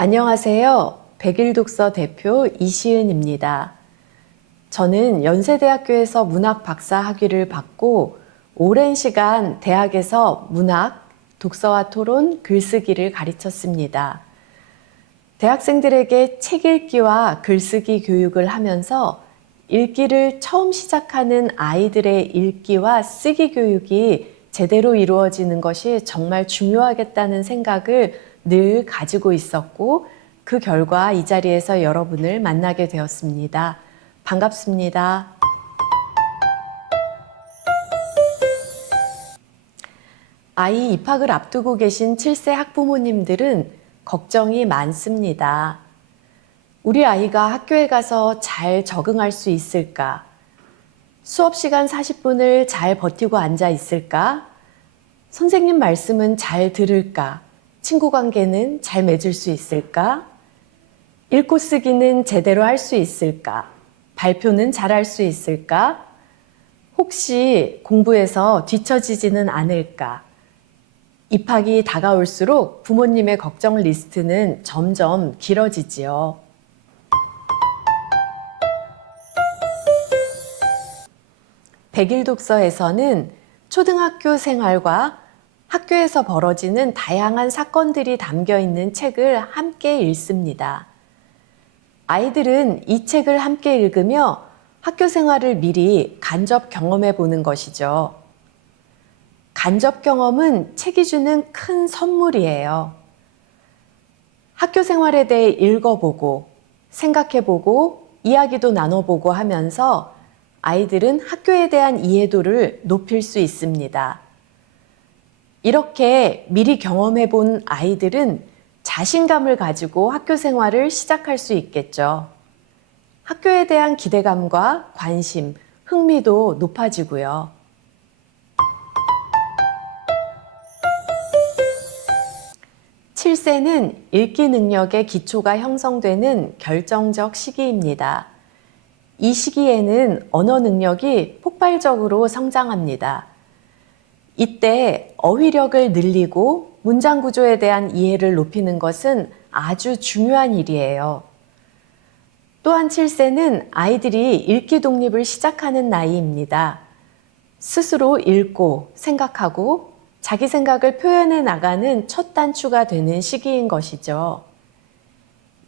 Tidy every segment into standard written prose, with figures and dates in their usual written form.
안녕하세요. 백일독서 대표 이시은입니다. 저는 연세대학교에서 문학 박사 학위를 받고 오랜 시간 대학에서 문학, 독서와 토론, 글쓰기를 가르쳤습니다. 대학생들에게 책 읽기와 글쓰기 교육을 하면서 읽기를 처음 시작하는 아이들의 읽기와 쓰기 교육이 제대로 이루어지는 것이 정말 중요하겠다는 생각을 늘 가지고 있었고, 그 결과 이 자리에서 여러분을 만나게 되었습니다. 반갑습니다. 아이 입학을 앞두고 계신 7세 학부모님들은 걱정이 많습니다. 우리 아이가 학교에 가서 잘 적응할 수 있을까? 수업 시간 40분을 잘 버티고 앉아 있을까? 선생님 말씀은 잘 들을까? 친구 관계는 잘 맺을 수 있을까? 읽고 쓰기는 제대로 할 수 있을까? 발표는 잘 할 수 있을까? 혹시 공부에서 뒤처지지는 않을까? 입학이 다가올수록 부모님의 걱정 리스트는 점점 길어지지요. 백일독서에서는 초등학교 생활과 학교에서 벌어지는 다양한 사건들이 담겨 있는 책을 함께 읽습니다. 아이들은 이 책을 함께 읽으며 학교 생활을 미리 간접 경험해 보는 것이죠. 간접 경험은 책이 주는 큰 선물이에요. 학교 생활에 대해 읽어보고, 생각해보고, 이야기도 나눠보고 하면서 아이들은 학교에 대한 이해도를 높일 수 있습니다. 이렇게 미리 경험해 본 아이들은 자신감을 가지고 학교 생활을 시작할 수 있겠죠. 학교에 대한 기대감과 관심, 흥미도 높아지고요. (7세는) 읽기 능력의 기초가 형성되는 결정적 시기입니다. 이 시기에는 언어 능력이 폭발적으로 성장합니다. 이때 어휘력을 늘리고 문장 구조에 대한 이해를 높이는 것은 아주 중요한 일이에요. 또한 7세는 아이들이 읽기 독립을 시작하는 나이입니다. 스스로 읽고 생각하고 자기 생각을 표현해 나가는 첫 단추가 되는 시기인 것이죠.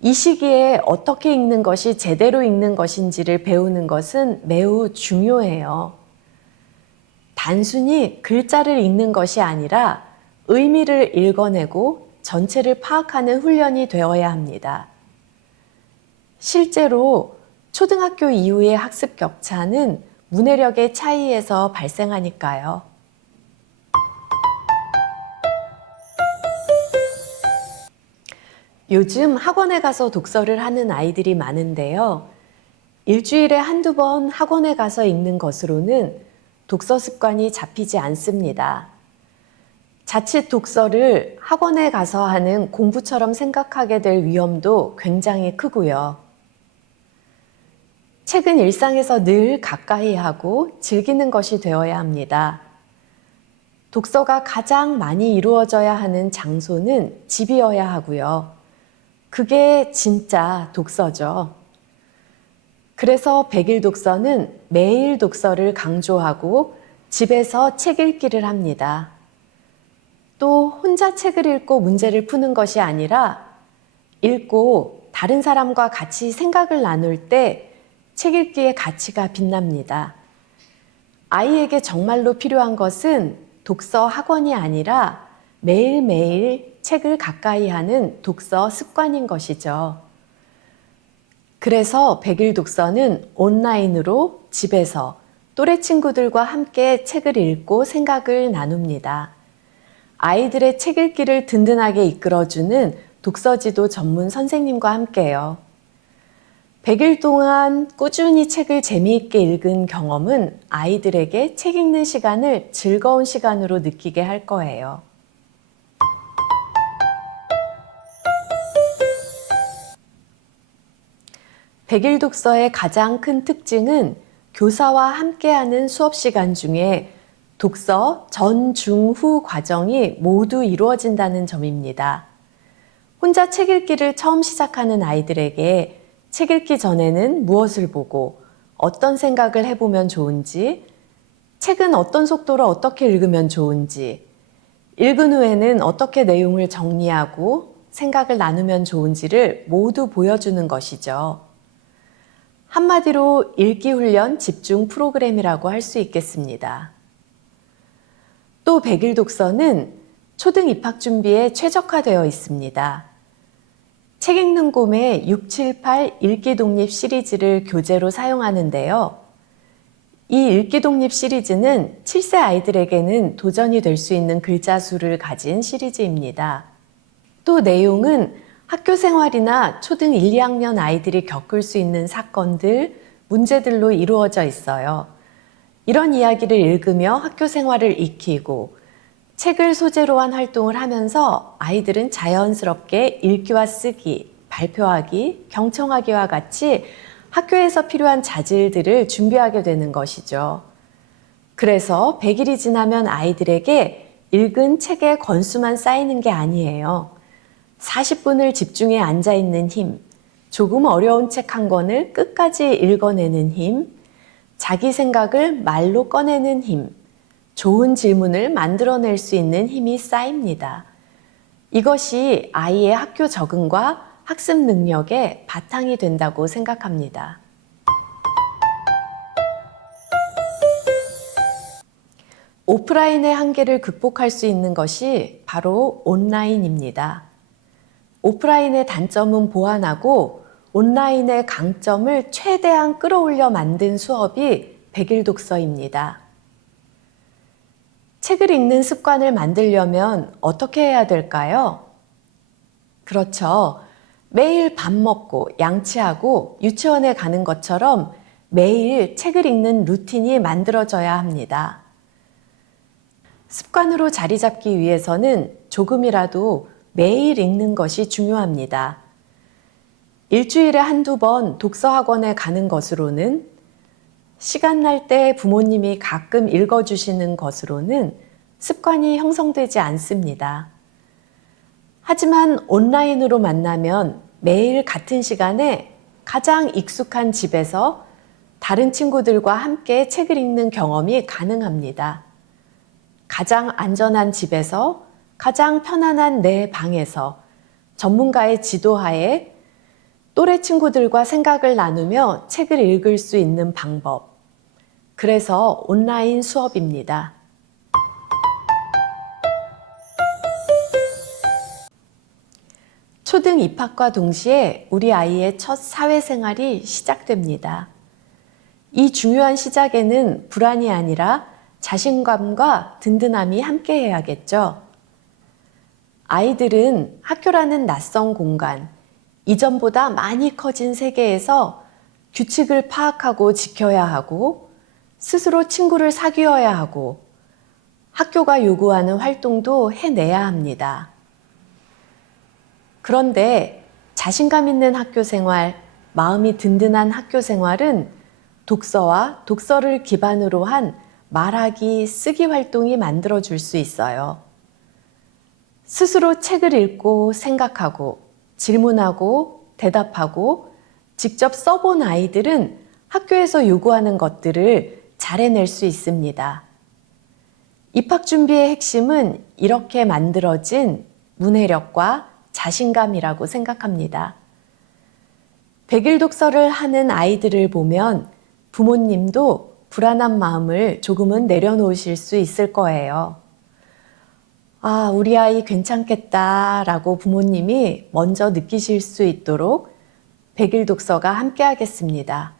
이 시기에 어떻게 읽는 것이 제대로 읽는 것인지를 배우는 것은 매우 중요해요. 단순히 글자를 읽는 것이 아니라 의미를 읽어내고 전체를 파악하는 훈련이 되어야 합니다. 실제로 초등학교 이후의 학습 격차는 문해력의 차이에서 발생하니까요. 요즘 학원에 가서 독서를 하는 아이들이 많은데요. 일주일에 한두 번 학원에 가서 읽는 것으로는 독서 습관이 잡히지 않습니다. 자칫 독서를 학원에 가서 하는 공부처럼 생각하게 될 위험도 굉장히 크고요. 책은 일상에서 늘 가까이 하고 즐기는 것이 되어야 합니다. 독서가 가장 많이 이루어져야 하는 장소는 집이어야 하고요. 그게 진짜 독서죠. 그래서 백일독서는 매일 독서를 강조하고 집에서 책 읽기를 합니다. 또 혼자 책을 읽고 문제를 푸는 것이 아니라 읽고 다른 사람과 같이 생각을 나눌 때 책 읽기의 가치가 빛납니다. 아이에게 정말로 필요한 것은 독서 학원이 아니라 매일매일 책을 가까이 하는 독서 습관인 것이죠. 그래서 백일독서는 온라인으로 집에서 또래 친구들과 함께 책을 읽고 생각을 나눕니다. 아이들의 책 읽기를 든든하게 이끌어주는 독서지도 전문 선생님과 함께요. 100일 동안 꾸준히 책을 재미있게 읽은 경험은 아이들에게 책 읽는 시간을 즐거운 시간으로 느끼게 할 거예요. 백일독서의 가장 큰 특징은 교사와 함께하는 수업 시간 중에 독서 전, 중, 후 과정이 모두 이루어진다는 점입니다. 혼자 책 읽기를 처음 시작하는 아이들에게 책 읽기 전에는 무엇을 보고 어떤 생각을 해보면 좋은지, 책은 어떤 속도로 어떻게 읽으면 좋은지, 읽은 후에는 어떻게 내용을 정리하고 생각을 나누면 좋은지를 모두 보여주는 것이죠. 한마디로 읽기 훈련 집중 프로그램이라고 할 수 있겠습니다. 또 백일 독서는 초등 입학 준비에 최적화되어 있습니다. 책 읽는 곰의 6, 7, 8 읽기 독립 시리즈를 교재로 사용하는데요. 이 읽기 독립 시리즈는 7세 아이들에게는 도전이 될 수 있는 글자 수를 가진 시리즈입니다. 또 내용은 학교 생활이나 초등 1, 2학년 아이들이 겪을 수 있는 사건들, 문제들로 이루어져 있어요. 이런 이야기를 읽으며 학교 생활을 익히고 책을 소재로 한 활동을 하면서 아이들은 자연스럽게 읽기와 쓰기, 발표하기, 경청하기와 같이 학교에서 필요한 자질들을 준비하게 되는 것이죠. 그래서 100일이 지나면 아이들에게 읽은 책의 권수만 쌓이는 게 아니에요. 40분을 집중해 앉아있는 힘, 조금 어려운 책 한 권을 끝까지 읽어내는 힘, 자기 생각을 말로 꺼내는 힘, 좋은 질문을 만들어낼 수 있는 힘이 쌓입니다. 이것이 아이의 학교 적응과 학습 능력의 바탕이 된다고 생각합니다. 오프라인의 한계를 극복할 수 있는 것이 바로 온라인입니다. 오프라인의 단점은 보완하고 온라인의 강점을 최대한 끌어올려 만든 수업이 백일 독서입니다. 책을 읽는 습관을 만들려면 어떻게 해야 될까요? 그렇죠. 매일 밥 먹고 양치하고 유치원에 가는 것처럼 매일 책을 읽는 루틴이 만들어져야 합니다. 습관으로 자리 잡기 위해서는 조금이라도 매일 읽는 것이 중요합니다. 일주일에 한두 번 독서학원에 가는 것으로는, 시간 날 때 부모님이 가끔 읽어주시는 것으로는 습관이 형성되지 않습니다. 하지만 온라인으로 만나면 매일 같은 시간에 가장 익숙한 집에서 다른 친구들과 함께 책을 읽는 경험이 가능합니다. 가장 안전한 집에서, 가장 편안한 내 방에서 전문가의 지도하에 또래 친구들과 생각을 나누며 책을 읽을 수 있는 방법. 그래서 온라인 수업입니다. 초등 입학과 동시에 우리 아이의 첫 사회생활이 시작됩니다. 이 중요한 시작에는 불안이 아니라 자신감과 든든함이 함께 해야겠죠. 아이들은 학교라는 낯선 공간, 이전보다 많이 커진 세계에서 규칙을 파악하고 지켜야 하고 스스로 친구를 사귀어야 하고 학교가 요구하는 활동도 해내야 합니다. 그런데 자신감 있는 학교 생활, 마음이 든든한 학교 생활은 독서와 독서를 기반으로 한 말하기, 쓰기 활동이 만들어줄 수 있어요. 스스로 책을 읽고 생각하고 질문하고 대답하고 직접 써본 아이들은 학교에서 요구하는 것들을 잘 해낼 수 있습니다. 입학 준비의 핵심은 이렇게 만들어진 문해력과 자신감이라고 생각합니다. 백일 독서를 하는 아이들을 보면 부모님도 불안한 마음을 조금은 내려놓으실 수 있을 거예요. 아, 우리 아이 괜찮겠다라고 부모님이 먼저 느끼실 수 있도록 백일 독서가 함께 하겠습니다.